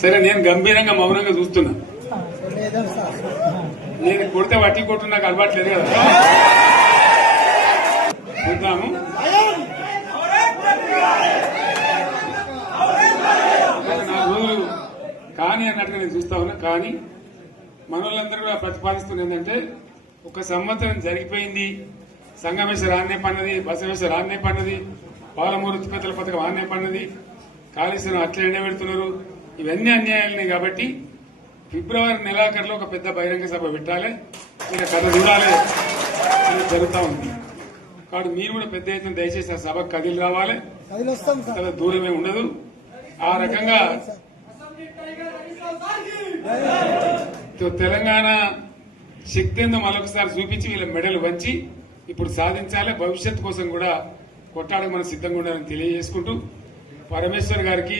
సరే నేను గంభీరంగా మౌనంగా చూస్తున్నా. నేను కొడితే వట్టి కొట్టు నాకు అలవాట్లేదు కదా. చూద్దాము. నా రోజులు కానీ అన్నట్టుగా నేను చూస్తా ఉన్నా. కానీ మనోళ్ళందరూ కూడా ప్రతిపాదిస్తుంది ఏంటంటే, ఒక సంవత్సరం జరిగిపోయింది, సంగమేశ్వర ఆన్నే పన్నది, బసవేశ్వర ఆన్నే పన్నది, పాలమూరు ఉత్పత్తుల పథకం ఆన్నే పన్నది, కాళేశ్వరం అట్లనే పెడుతున్నారు. ఇవన్నీ అన్యాయాలున్నాయి. కాబట్టి ఫిబ్రవరి నెలాఖరులో ఒక పెద్ద బహిరంగ సభ పెట్టాలి, మీరు కథ చూడాలి అని జరుగుతూ ఉంది. కాబట్టి మీరు కూడా పెద్ద ఎత్తున దయచేసి ఆ సభకు కదిలి రావాలి. చాలా దూరమే ఉండదు. ఆ రకంగా తెలంగాణ శక్తి ఏందో మరొకసారి చూపించి వీళ్ళ మెడలు వంచి ఇప్పుడు సాధించాలి. భవిష్యత్తు కోసం కూడా కొట్టాడకు మనం సిద్ధంగా ఉండాలని తెలియజేసుకుంటూ, పరమేశ్వర్ గారికి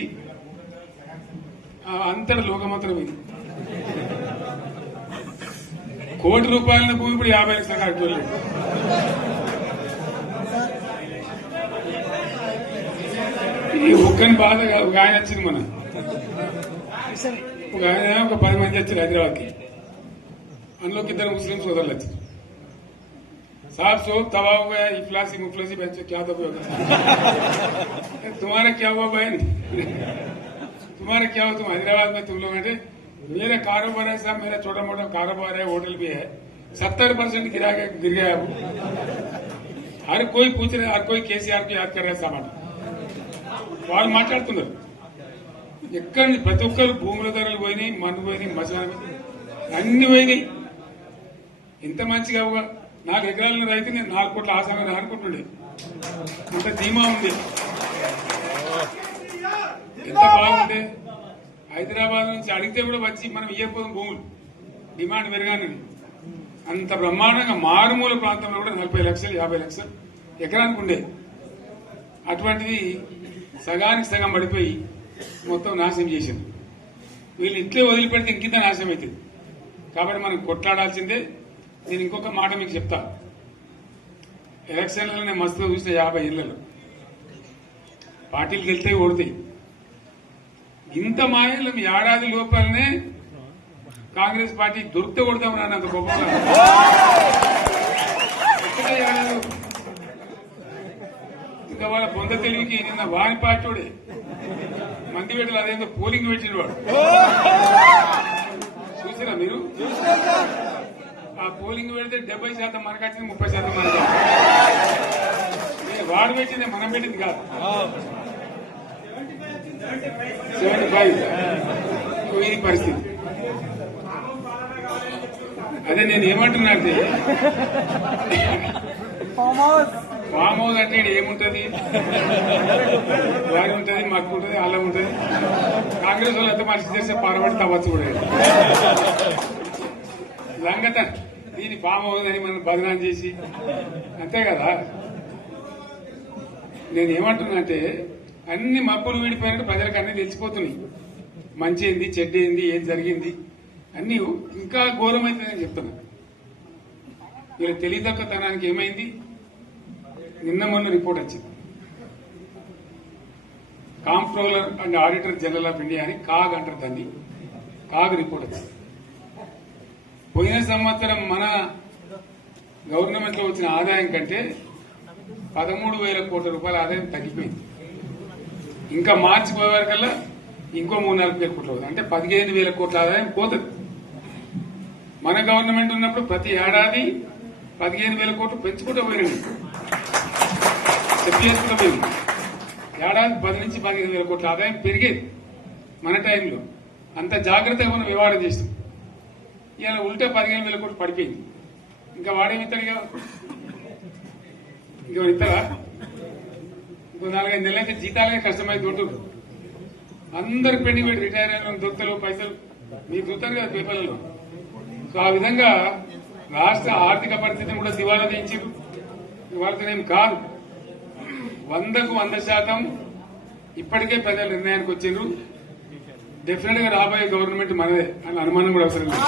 అంతటి లోకమంత్రం ఇది. కోటి రూపాయల భూమి ఇప్పుడు 50 లక్షల కట్టుకోలేదు. ఈ ఒక్కని బాధ ఒక ఆయన వచ్చింది, మన ఒక ఆయన ఒక 10 మంది వచ్చారు హైదరాబాద్కి. అందులోకి 2 ముస్లిం సోదరులు వచ్చారు. साहब सो तबाह हो गया, इफलासी मुफलासी बच्चे क्या दबे हो गए. तुम्हारा क्या हुआ बहन, तुम्हारा क्या हुआ, तुम हैदराबाद में तुम लोग हैं. मेरा कारोबार है साहब, मेरा छोटा मोटा कारोबार है, होटल भी है. 70% गिर गया अब. हर कोई पूछ रहे, हर कोई केसीआर को याद कर रहे सामान. వాళ్ళు మాట్లాడుతున్నారు. ఎక్కడి ప్రతి ఒక్కరు భూముల ధరలు పోయినాయి, మన్ను పోయినాయి, మసాలా అన్ని పోయినాయి. ఎంత మంచిగా 4 ఎకరాల రైతు నేను 4 కోట్ల ఆసామని అనుకుంటుండే. అంత ధీమా ఉంది. ఎంత బాగుంటే హైదరాబాద్ నుంచి అడిగితే కూడా వచ్చి మనం ఇవ్వకపోదాం భూములు, డిమాండ్ పెరగానే. అంత బ్రహ్మాండంగా మారుమూల ప్రాంతంలో కూడా 40 లక్షలు 50 లక్షలు ఎకరానికి ఉండే. అటువంటిది సగానికి సగం పడిపోయి మొత్తం నాశనం చేశారు. వీళ్ళు ఇట్లే వదిలిపెడితే ఇంకింత నాశనం అవుతుంది. కాబట్టి మనం కొట్లాడాల్సిందే. నేను ఇంకొక మాట మీకు చెప్తా. ఎలక్షన్లలో నేను మస్తుగా చూసిన 50 ఏళ్లలో పార్టీలు గెలితే ఓడతాయి. ఇంత మాయలు ఏడాది లోపలనే కాంగ్రెస్ పార్టీ దొరికితే కొడతాం రాని అంత గొప్పగా. ఇంకా వాళ్ళ పొంద తెలివికి నిన్న వారి పార్టీడే మంది పెట్టాలి. అదేందో పోలింగ్ పెట్టిన వాడు చూసారా మీరు? ఆ పోలింగ్ పెడితే 70% మనకు వచ్చింది, 30% మనకు. వాడు పెట్టింది మనం పెట్టింది కాదు. 75 ఇది పరిస్థితి. అదే నేను ఏమంటున్నా అంటే, ఫామ్ హౌస్ అంటే ఏముంటది, వారి ఉంటది, మాకు ఉంటది, అలా ఉంటది. కాంగ్రెస్ వాళ్ళు ఎంత మనిషి చేస్తే పారబడి తవ్వచ్చు కూడా లంగత. దీన్ని ఫామ్ హౌస్ అని మనం బదనాం చేసి అంతే కదా. నేను ఏమంటున్నా అంటే, అన్ని మబ్బులు వీడిపోయినట్టు ప్రజలకు అన్ని తెలిసిపోతున్నాయి. మంచి ఏంది, చెడ్డ ఏంది, ఏం జరిగింది అన్ని ఇంకా ఘోరమైందని చెప్తున్నా. వీళ్ళ తెలియదక్కతనానికి ఏమైంది? నిన్న మొన్న రిపోర్ట్ వచ్చింది. Comptroller and auditor general of India అని కాగ్ అంటారు దాన్ని. కాగ్ రిపోర్ట్ వచ్చింది. పోయిన సంవత్సరం మన గవర్నమెంట్ లో వచ్చిన ఆదాయం కంటే 13,000 కోట్ల రూపాయల ఆదాయం తగ్గిపోయింది. ఇంకా మార్చి పోయే వరకల్లా ఇంకో 3-4 కోట్ల అవుతుంది. అంటే 15,000 కోట్ల ఆదాయం పోతుంది. మన గవర్నమెంట్ ఉన్నప్పుడు ప్రతి ఏడాది 15,000 కోట్లు పెంచుకుంటూ పోయినండి, చెప్పేసుకుంటూ పోయింది. ఏడాది 10 నుంచి 15,000 కోట్ల ఆదాయం పెరిగేది మన టైంలో. అంత జాగ్రత్తగా మనం వ్యవహారం చేస్తాం. ఇలా ఉల్టా 15,000 కోట్లు పడిపోయింది. ఇంకా వాడేమిస్తాడుగా, ఇంకో ఇస్తారా? ఇంకో 4-5 నెలలైతే జీతాలే కష్టమైంది ఉంటుంది. అందరికి పెండింగ్ పెట్టి రిటైర్ అయిన దొరుకుతలు పైసలు మీరు చూస్తారు కదా పేపర్లలో. సో ఆ విధంగా రాష్ట్ర ఆర్థిక పరిస్థితిని కూడా దివాలా తీయించారు. ఇవాళతోనేం కాదు, 100కు 100% ఇప్పటికే ప్రజల నిర్ణయానికి వచ్చారు. డెఫినెట్ గా రాబోయే గవర్నమెంట్ మనదే అని అనుమానం కూడా అవసరం లేదు.